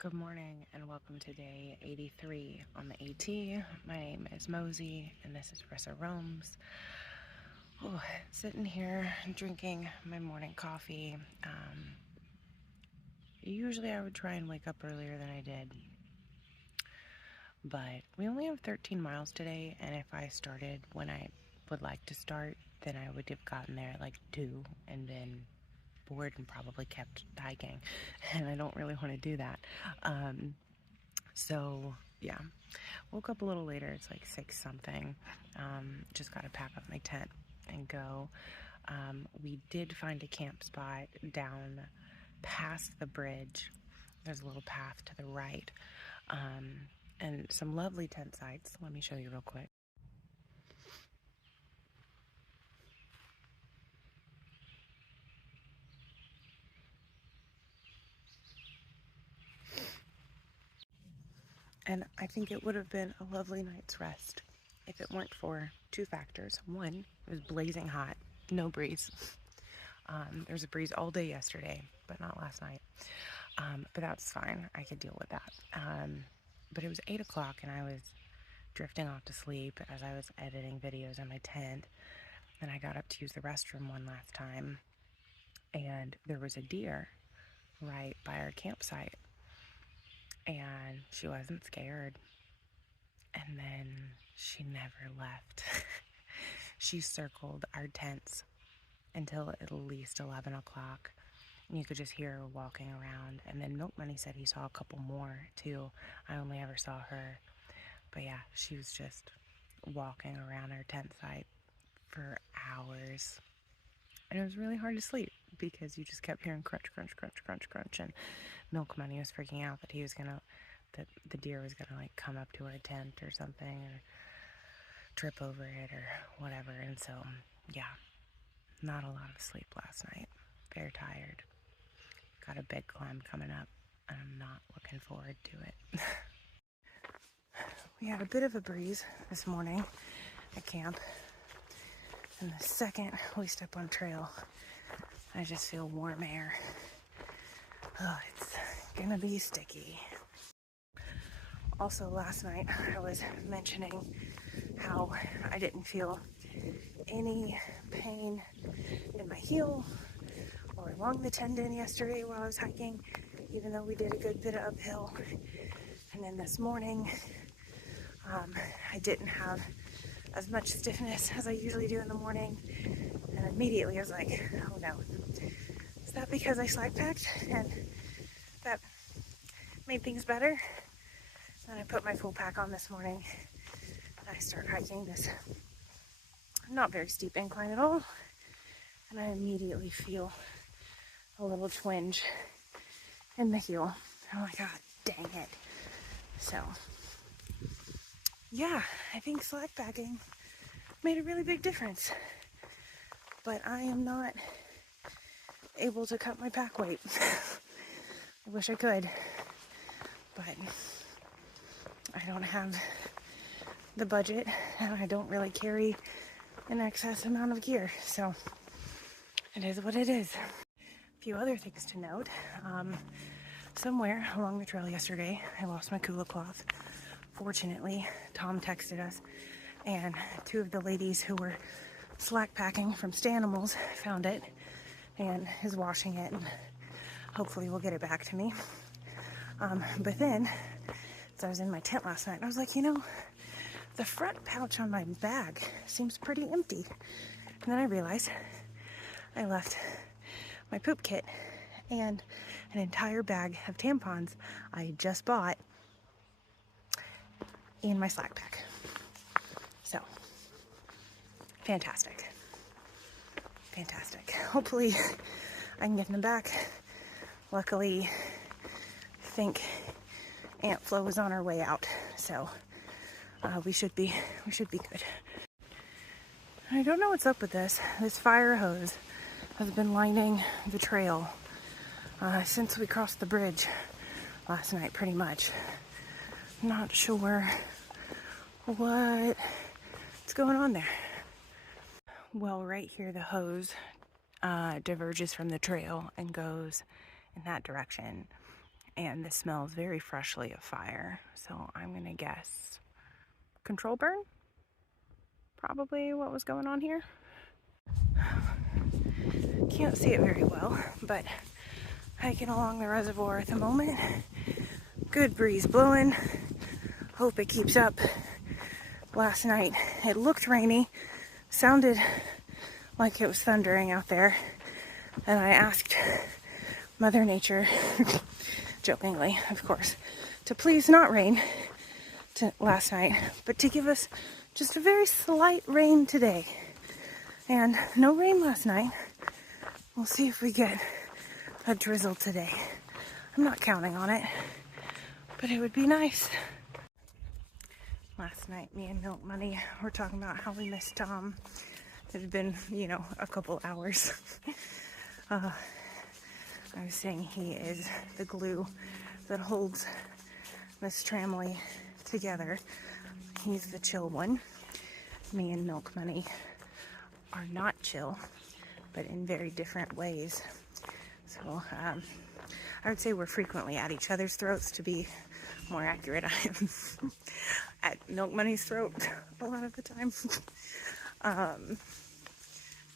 Good morning and welcome to day 83 on the AT. My name is Mosey and this is Rissaroams. Oh, sitting here drinking my morning coffee. Usually I would try and wake up earlier than I did, but we only have 13 miles today, and if I started when I would like to start, then I would have gotten there at like 2 and been bored and probably kept hiking, and I don't really want to do that. So yeah, woke up a little later. It's like 6 something. Just got to pack up my tent and go. We did find a camp spot down past the bridge. There's a little path to the right, and some lovely tent sites. Let me show you real quick. And I think it would have been a lovely night's rest if it weren't for 2 factors. One, it was blazing hot, no breeze. There was a breeze all day yesterday, but not last night. But that's fine. I could deal with that. But it was 8 o'clock and I was drifting off to sleep as I was editing videos in my tent. Then I got up to use the restroom one last time, and there was a deer right by our campsite. And she wasn't scared. And then she never left. She circled our tents until at least 11 o'clock. And you could just hear her walking around. And then Milk Money said he saw a couple more too. I only ever saw her. But yeah, she was just walking around our tent site for hours. And it was really hard to sleep because you just kept hearing crunch, crunch, crunch, crunch, crunch. And Milk Money was freaking out that that the deer was gonna like come up to our tent or something, or trip over it or whatever. And so, yeah, not a lot of sleep last night. Very tired. Got a big climb coming up, and I'm not looking forward to it. We had a bit of a breeze this morning at camp, and the second we step on trail, I just feel warm air. Oh, it's gonna be sticky. Also, last night I was mentioning how I didn't feel any pain in my heel or along the tendon yesterday while I was hiking, even though we did a good bit of uphill. And then this morning, I didn't have as much stiffness as I usually do in the morning. And immediately I was like, oh no, is that because I slack packed and that made things better? And I put my full pack on this morning and I start hiking this not very steep incline at all, and I immediately feel a little twinge in the heel. I'm like, God dang it. So yeah, I think slack packing made a really big difference, but I am not able to cut my pack weight. I wish I could, but I don't have the budget, and I don't really carry an excess amount of gear, so it is what it is. A few other things to note. Somewhere along the trail yesterday, I lost my cooler cloth. Fortunately, Tom texted us, and 2 of the ladies who were slack packing from Stanimals found it and is washing it, and hopefully will get it back to me. But then, as I was in my tent last night, I was like, the front pouch on my bag seems pretty empty. And then I realized I left my poop kit and an entire bag of tampons I just bought in my slack pack. So, fantastic. Fantastic. Hopefully I can get them back. Luckily, I think Aunt Flo is on her way out, so we should be good. I don't know what's up with this. This fire hose has been lining the trail since we crossed the bridge last night, pretty much. Not sure what's going on there. Well, right here the hose diverges from the trail and goes in that direction. and this smells very freshly of fire. So I'm gonna guess control burn? Probably what was going on here. Can't see it very well, but hiking along the reservoir at the moment. Good breeze blowing. Hope it keeps up. Last night it looked rainy, sounded like it was thundering out there, and I asked Mother Nature, jokingly of course, to please not rain last night, but to give us just a very slight rain today. And no rain last night. We'll see if we get a drizzle today. I'm not counting on it, but it would be nice. Last night, me and Milk Money were talking about how we missed Tom. It had been, a couple hours. I was saying he is the glue that holds this tramley together. He's the chill one. Me and Milk Money are not chill, but in very different ways. So I would say we're frequently at each other's throats. To be more accurate, I am at Milk Money's throat a lot of the time.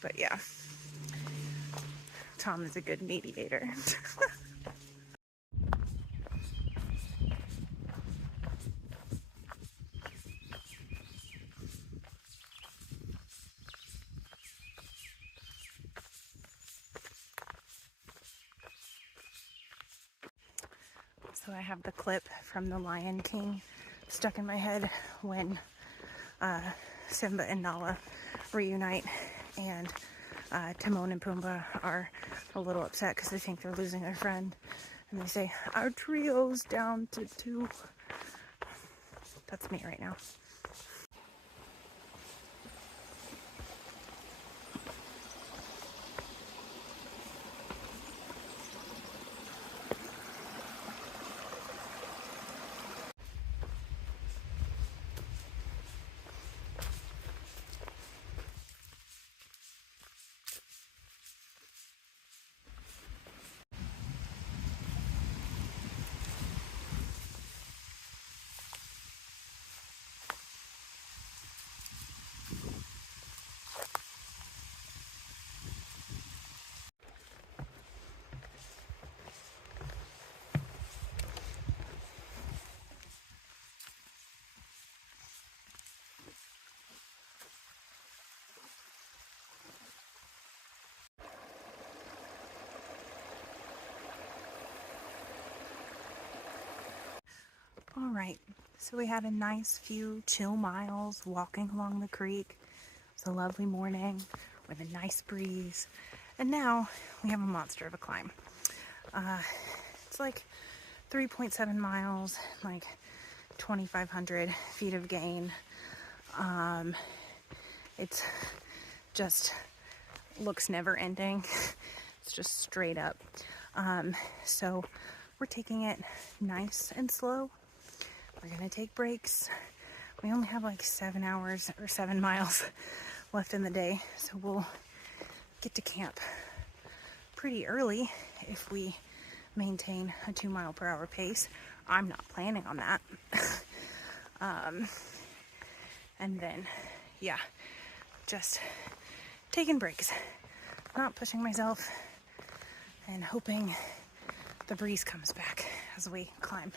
But yeah, Tom is a good mediator. So I have the clip from The Lion King stuck in my head when Simba and Nala reunite, and Timon and Pumbaa are a little upset because they think they're losing their friend, and they say, "Our trio's down to 2." That's me right now. All right, so we had a nice few chill miles walking along the creek. It was a lovely morning with a nice breeze, and now we have a monster of a climb. It's like 3.7 miles, like 2,500 feet of gain. It's just looks never ending. It's just straight up. So we're taking it nice and slow. We're gonna take breaks. We only have like 7 hours or 7 miles left in the day, so we'll get to camp pretty early if we maintain a 2 mile per hour pace. I'm not planning on that. And then, yeah, just taking breaks, not pushing myself, and hoping the breeze comes back as we climb.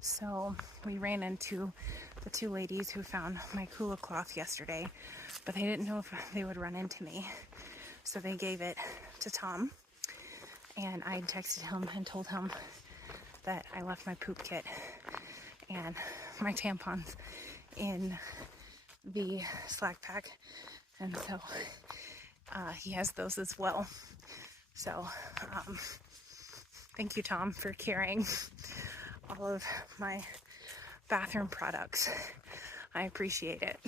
So we ran into the 2 ladies who found my kula cloth yesterday, but they didn't know if they would run into me. So they gave it to Tom, and I texted him and told him that I left my poop kit and my tampons in the slack pack, and so he has those as well. So thank you, Tom, for carrying all of my bathroom products. I appreciate it.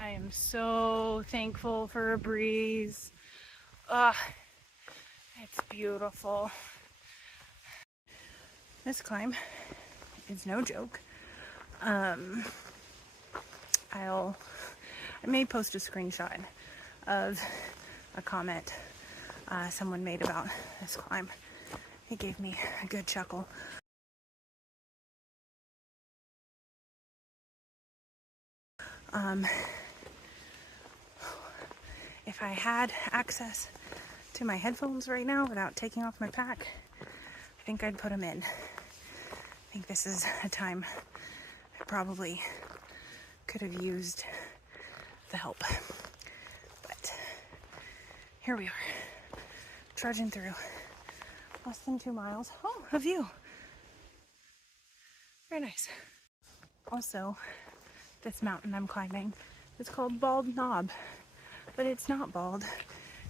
I am so thankful for a breeze. It's beautiful. This climb is no joke. I may post a screenshot of a comment someone made about this climb. He gave me a good chuckle. If I had access to my headphones right now without taking off my pack, I think I'd put them in. I think this is a time I probably could have used the help. But here we are, trudging through. Less than 2 miles. Oh, a view. Very nice. Also, this mountain I'm climbing is called Bald Knob, but it's not bald,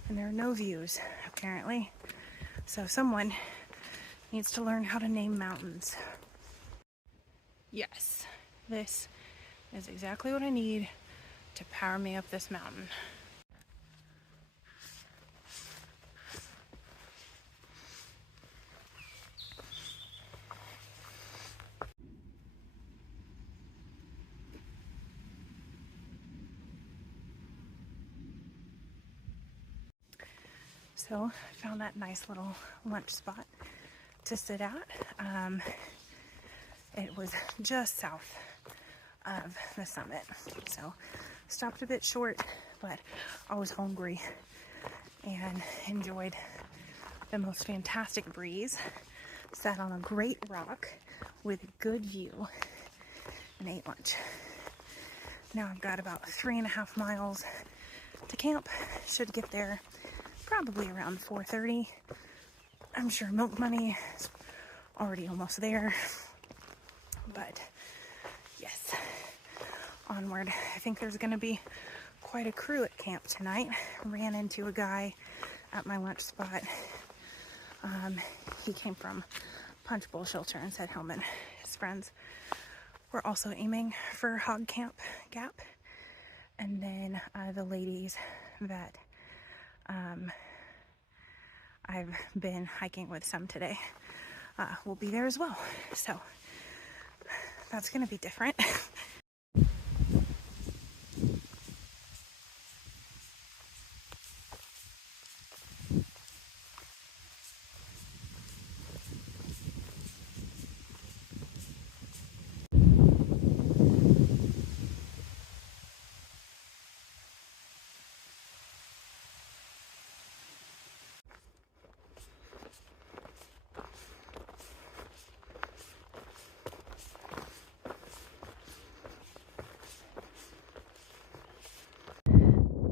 and there are no views, apparently. So someone needs to learn how to name mountains. Yes, this is exactly what I need to power me up this mountain. So I found that nice little lunch spot to sit at. It was just south of the summit, so stopped a bit short, but I was hungry and enjoyed the most fantastic breeze. Sat on a great rock with a good view and ate lunch. Now I've got about 3.5 miles to camp. Should get there probably around 4:30. I'm sure Milk Money is already almost there, but yes, onward. I think there's gonna be quite a crew at camp tonight. Ran into a guy at my lunch spot. He came from Punch Bowl Shelter and said him and his friends were also aiming for Hog Camp Gap. And then the ladies that I've been hiking with some today will be there as well. So that's gonna be different.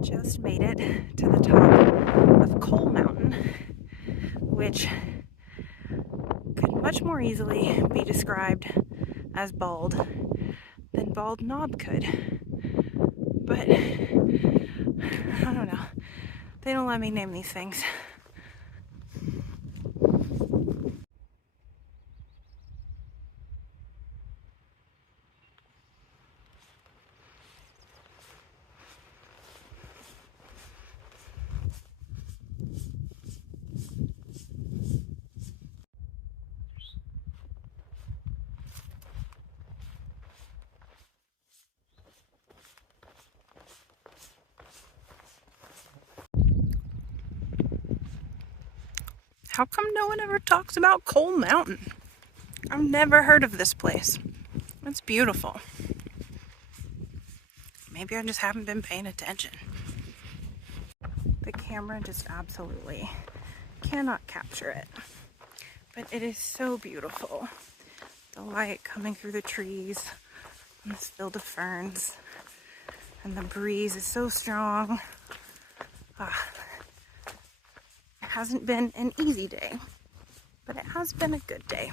Just made it to the top of Coal Mountain, which could much more easily be described as bald than Bald Knob could. But I don't know. They don't let me name these things. How come no one ever talks about Coal Mountain? I've never heard of this place. It's beautiful. Maybe I just haven't been paying attention. The camera just absolutely cannot capture it. But it is so beautiful. The light coming through the trees and this field of ferns. And the breeze is so strong. It hasn't been an easy day, but it has been a good day.